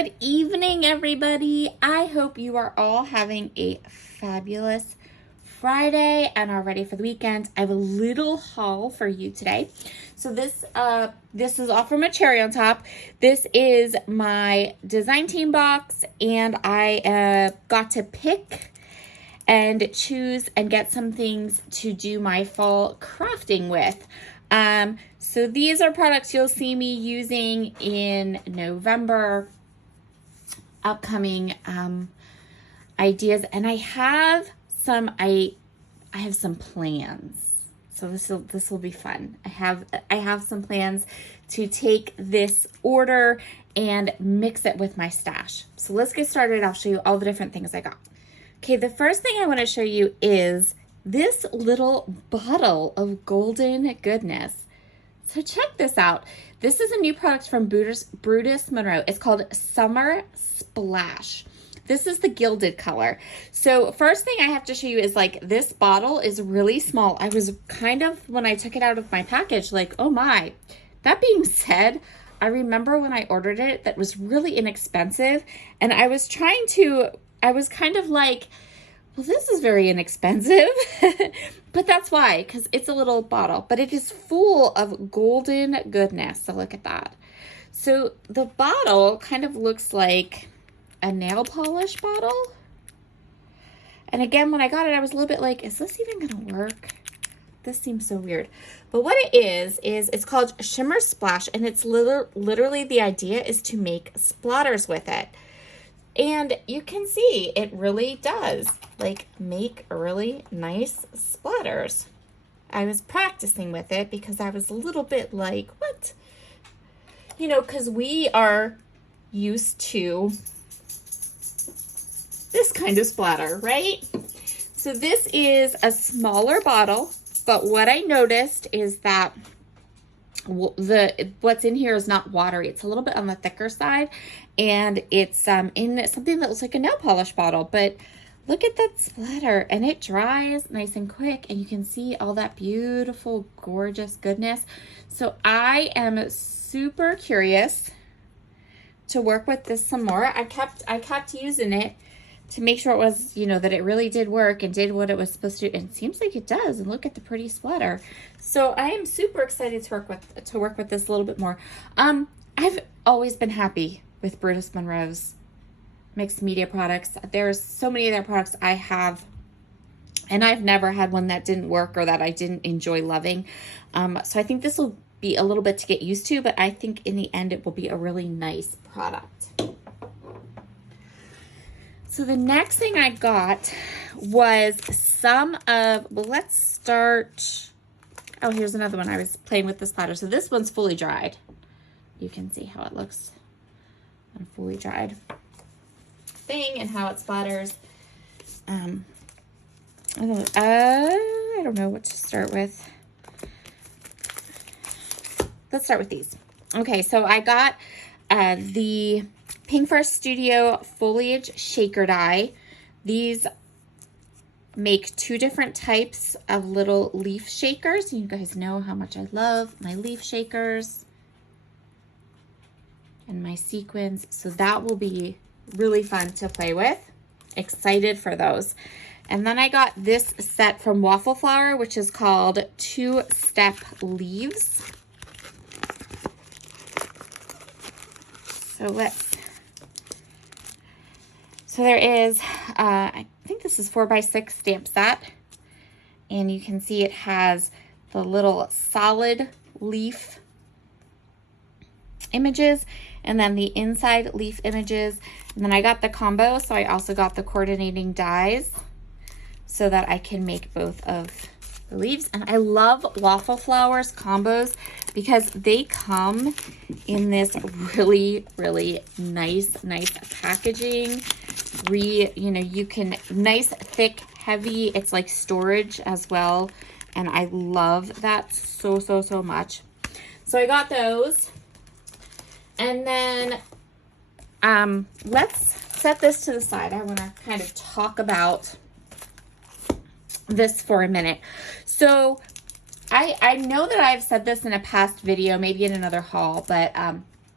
Good evening, everybody. I hope you are all having a fabulous Friday and are ready for the weekend. I have a little haul for you today. So this is all from a cherry on top. This is my design team box, and I got to pick and choose and get some things to do my fall crafting with. So these are products you'll see me using in November, upcoming ideas, and I have some plans. So this will be fun. I have some plans to take this order and mix it with my stash. So let's get started. I'll show you all the different things I got. Okay, the first thing I want to show you is this little bottle of golden goodness. So check this out. This is a new product from Brutus Monroe. It's called Summer Splash. This is the gilded color. So first thing I have to show you is, like, this bottle is really small. I was kind of, when I took it out of my package, like, oh my. That being said, I remember when I ordered it, that was really inexpensive. And I was kind of like, well, this is very inexpensive. But that's why, because it's a little bottle, but it is full of golden goodness. So look at that. So the bottle kind of looks like a nail polish bottle. And again, when I got it, I was a little bit like, is this even gonna work? This seems so weird. But what it is it's called Shimmer Splash, and it's literally the idea is to make splatters with it. And you can see it really does, like, make really nice splatters. I was practicing with it because I was a little bit like, what? You know, because we are used to this kind of splatter, right? So this is a smaller bottle, but what I noticed is that what's in here is not watery. It's a little bit on the thicker side, and it's in something that looks like a nail polish bottle. But look at that splatter, and it dries nice and quick, and you can see all that beautiful, gorgeous goodness. So I am super curious to work with this some more. I kept using it to make sure it was, you know, that it really did work and did what it was supposed to do. And it seems like it does. And look at the pretty splatter. So I am super excited to work with this a little bit more. I've always been happy with Brutus Monroe's mixed media products. There's so many of their products I have, and I've never had one that didn't work or that I didn't enjoy loving. So I think this will be a little bit to get used to, but I think in the end it will be a really nice product. So the next thing I got was let's start. Oh, here's another one. I was playing with the splatter. So this one's fully dried. You can see how it looks on a fully dried thing and how it splatters. I don't know what to start with. Let's start with these. Okay, so I got the Pink Forest Studio Foliage Shaker Die. These make two different types of little leaf shakers. You guys know how much I love my leaf shakers and my sequins. So that will be really fun to play with. Excited for those. And then I got this set from Waffle Flower, which is called Two-Step Leaves. So there is, I think this is 4x6 stamp set, and you can see it has the little solid leaf images, and then the inside leaf images. And then I got the combo, so I also got the coordinating dies so that I can make both of the leaves. And I love Waffle Flowers combos because they come in this really, really nice packaging. You can, nice, thick, heavy. It's like storage as well. And I love that so much. So I got those. And then let's set this to the side. I want to kind of talk about this for a minute. So I know that I've said this in a past video, maybe in another haul, but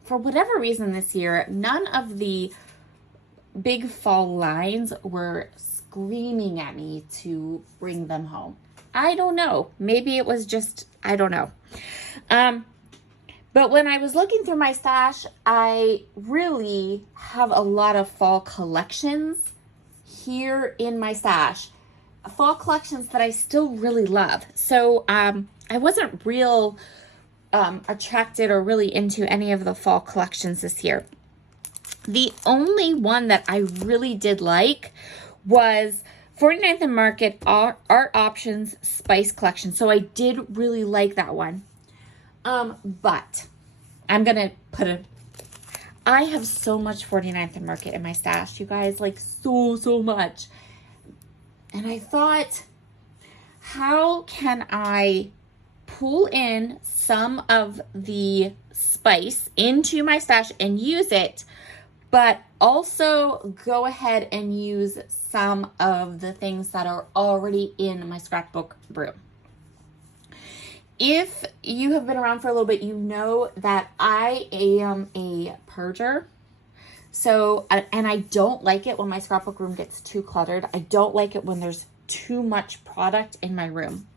for whatever reason this year, none of the big fall lines were screaming at me to bring them home. I don't know. Maybe it was just, I don't know. But when I was looking through my stash, I really have a lot of fall collections here in my stash. Fall collections that I still really love. So I wasn't real attracted or really into any of the fall collections this year. The only one that I really did like was 49th and Market Art Options Spice Collection. So I did really like that one. But I'm going to I have so much 49th and Market in my stash, you guys, like so much. And I thought, how can I pull in some of the spice into my stash and use it, but also go ahead and use some of the things that are already in my scrapbook room. If you have been around for a little bit, you know that I am a purger. So, and I don't like it when my scrapbook room gets too cluttered. I don't like it when there's too much product in my room.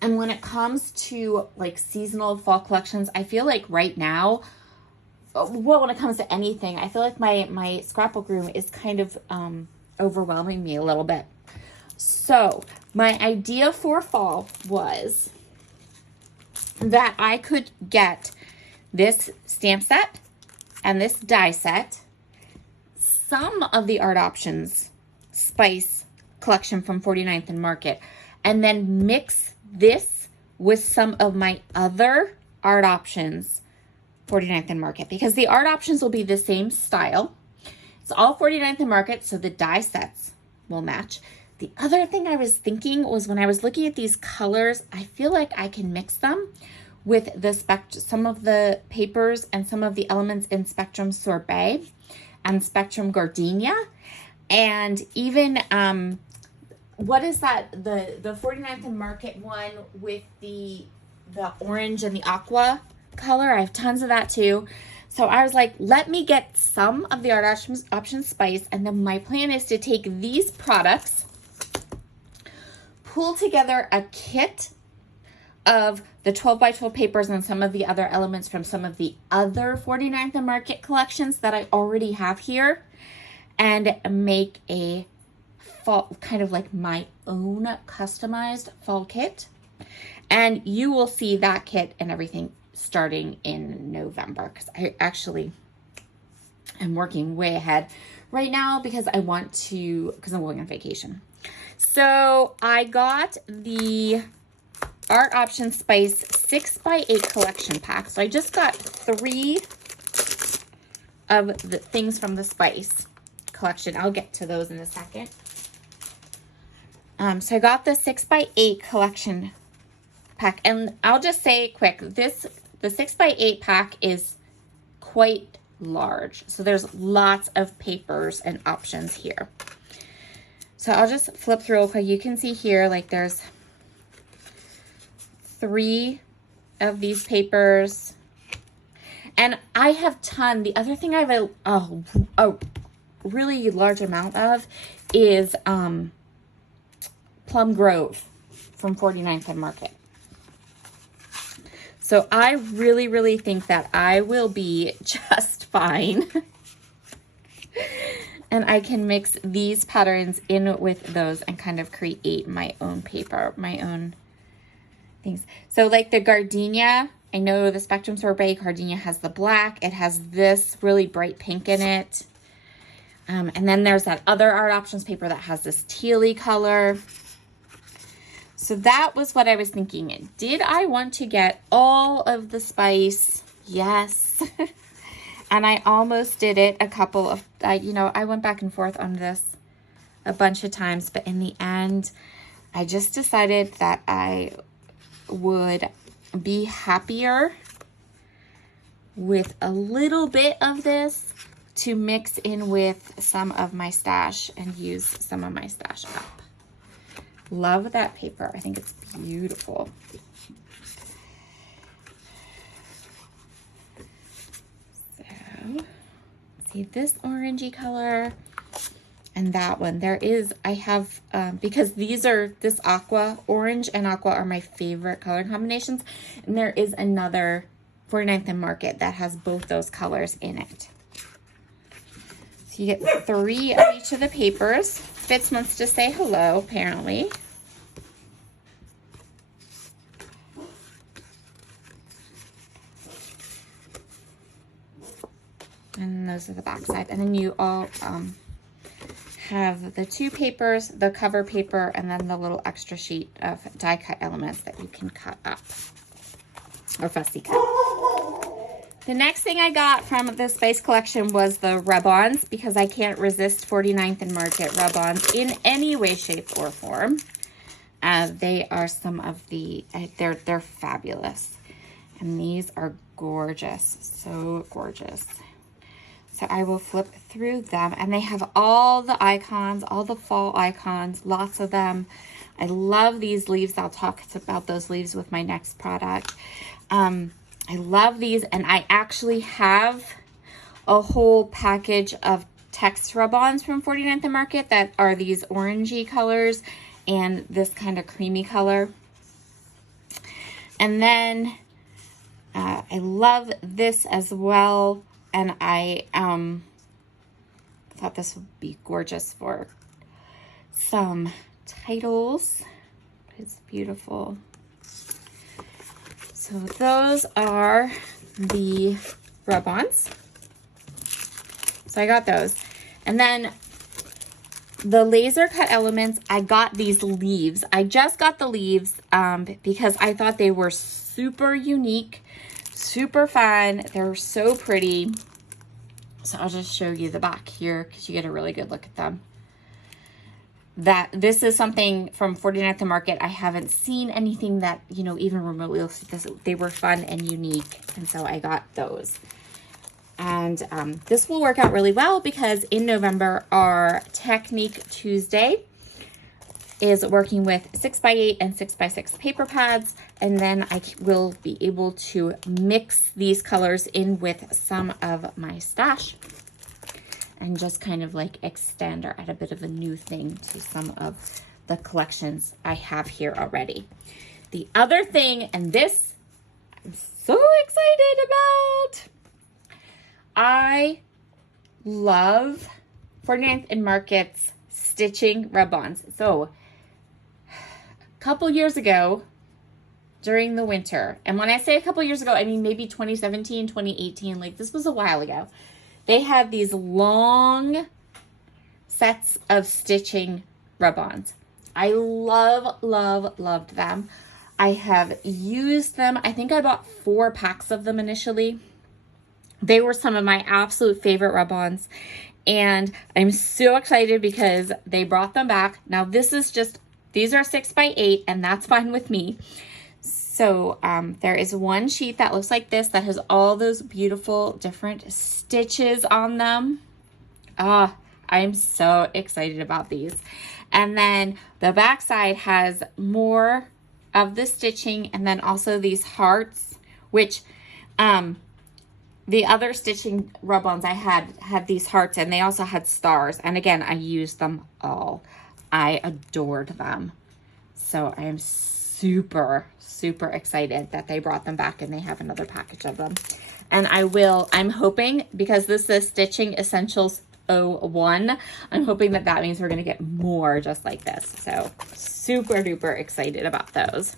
And when it comes to like seasonal fall collections, I feel like right now, well, when it comes to anything, I feel like my scrapbook room is kind of overwhelming me a little bit. So my idea for fall was that I could get this stamp set and this die set, some of the Art Options Spice collection from 49th and Market, and then mix this with some of my other Art Options 49th and Market, because the Art Options will be the same style. It's all 49th and Market, so the die sets will match. The other thing I was thinking was when I was looking at these colors, I feel like I can mix them with the some of the papers and some of the elements in Spectrum Sorbet and Spectrum Gardenia. And even, what is that? The 49th and Market one with the orange and the aqua color. I have tons of that too. So I was like, let me get some of the Art Options Spice, and then my plan is to take these products, pull together a kit of the 12 by 12 papers and some of the other elements from some of the other 49th and Market collections that I already have here, and make a fall, kind of like my own customized fall kit. And you will see that kit and everything starting in November, because I actually am working way ahead right now because I'm going on vacation. So I got the Art Options Spice 6x8 collection pack. So I just got 3 of the things from the Spice collection. I'll get to those in a second. So I got the 6x8 collection pack, and I'll just say quick, the 6x8 pack is quite large. So there's lots of papers and options here. So I'll just flip through real quick. You can see here, like there's 3 of these papers. And I have the other thing I have a really large amount of is Plum Grove from 49th and Market. So I really, really think that I will be just fine. And I can mix these patterns in with those and kind of create my own paper, my own things. So like the Gardenia, I know the Spectrum Sorbet Gardenia has the black. It has this really bright pink in it. And then there's that other Art Options paper that has this tealy color. So that was what I was thinking. Did I want to get all of the spice? Yes. And I almost did it a couple of, I went back and forth on this a bunch of times, but in the end, I just decided that I would be happier with a little bit of this to mix in with some of my stash and use some of my stash up. Love that paper. I think it's beautiful. see this orangey color and that one. There is, I have, because this aqua, orange and aqua are my favorite color combinations. And there is another 49th and Market that has both those colors in it. So you get 3 of each of the papers. Fitz wants to say hello, apparently. And those are the back side. And then you all have the 2 papers, the cover paper, and then the little extra sheet of die cut elements that you can cut up or fussy cut. The next thing I got from the Spice collection was the rub-ons, because I can't resist 49th and Market rub-ons in any way, shape, or form. They are some of the, they're fabulous. And these are gorgeous, so gorgeous. So I will flip through them, and they have all the icons, all the fall icons, lots of them. I love these leaves. I'll talk about those leaves with my next product. I love these, and I actually have a whole package of text rub-ons from 49th and Market that are these orangey colors and this kind of creamy color. And then I love this as well. And I thought this would be gorgeous for some titles. It's beautiful. So those are the rub-ons. So I got those. And then the laser cut elements, I got these leaves. I just got the leaves because I thought they were super unique, super fun. They're so pretty. So I'll just show you the back here because you get a really good look at them. This is something from 49th and Market. I haven't seen anything that, you know, even remotely looks like this. They were fun and unique, and so I got those. And this will work out really well because in November, our Technique Tuesday is working with 6x8 and 6x6 paper pads, and then I will be able to mix these colors in with some of my stash and just kind of like extend or add a bit of a new thing to some of the collections I have here already. The other thing, and this I'm so excited about, I love 49th and Market's stitching rub-ons. So a couple years ago during the winter, and when I say a couple years ago, I mean maybe 2017, 2018, like this was a while ago, they had these long sets of stitching rub-ons. I loved them. I have used them. I think I bought 4 packs of them initially. They were some of my absolute favorite rub-ons, and I'm so excited because they brought them back. Now these are 6x8, and that's fine with me. So there is one sheet that looks like this that has all those beautiful different stitches on them. I'm so excited about these. And then the back side has more of the stitching, and then also these hearts, which the other stitching rub-ons I had these hearts, and they also had stars. And again, I used them all. I adored them. So I am super excited that they brought them back and they have another package of them. And I'm hoping, because this is Stitching Essentials 01, I'm hoping that means we're going to get more just like this. So super duper excited about those.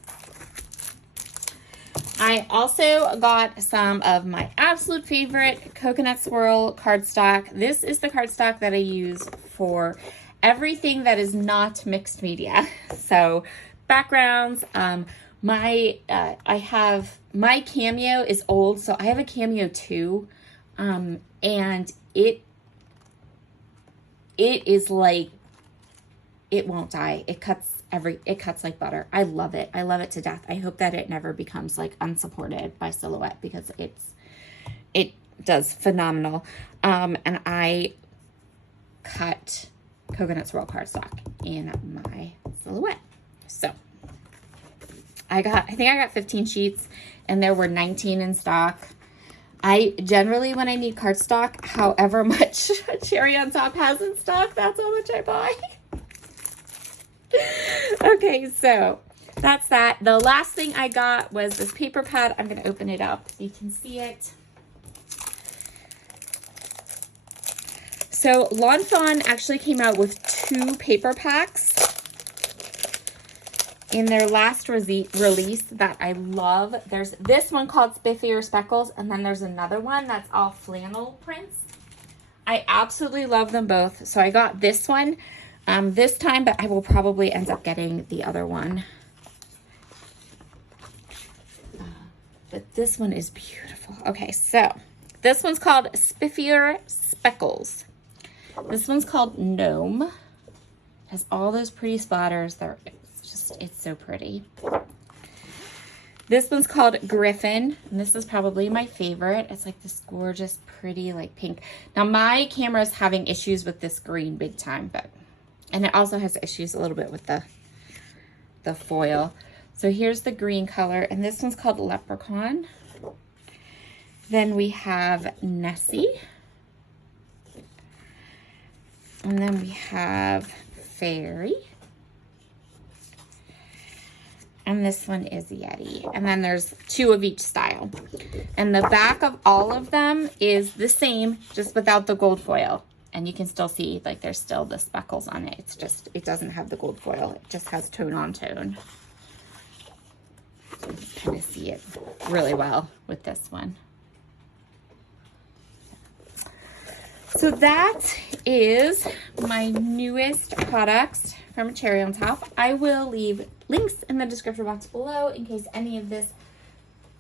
I also got some of my absolute favorite Coconut Swirl cardstock. This is the cardstock that I use for everything that is not mixed media. So backgrounds, my Cameo is old, so I have a Cameo too, and it is like, it won't die. It cuts like butter. I love it. I love it to death. I hope that it never becomes like unsupported by Silhouette, because it does phenomenal. And I cut Coconut Swirl cardstock in my Silhouette. So I think I got 15 sheets, and there were 19 in stock. I generally, when I need cardstock, however much Cherry on Top has in stock, that's how much I buy. Okay, so that's that. The last thing I got was this paper pad. I'm going to open it up so you can see it. So Lawn Fawn actually came out with 2 paper packs in their last release that I love. There's this one called Spiffier Speckles, and then there's another one that's all flannel prints. I absolutely love them both. So I got this one this time, but I will probably end up getting the other one. But this one is beautiful. Okay, so this one's called Spiffier Speckles. This one's called Gnome. It has all those pretty splatters. It's so pretty. This one's called Griffin, and this is probably my favorite. It's like this gorgeous, pretty, like pink. Now my camera is having issues with this green big time, and it also has issues a little bit with the foil. So here's the green color, and this one's called Leprechaun. Then we have Nessie. And then we have Fairy. And this one is Yeti. And then there's 2 of each style. And the back of all of them is the same, just without the gold foil. And you can still see, like, there's still the speckles on it. It's just, it doesn't have the gold foil. It just has tone on tone. So you can kind of see it really well with this one. So that is my newest products from Cherry on Top. I will leave links in the description box below in case any of this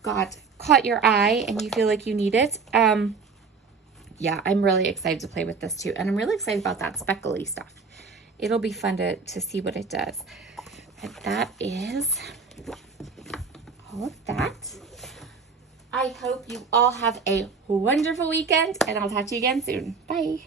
caught your eye and you feel like you need it. Yeah, I'm really excited to play with this too. And I'm really excited about that speckly stuff. It'll be fun to see what it does. But that is all of that. I hope you all have a wonderful weekend, and I'll talk to you again soon. Bye.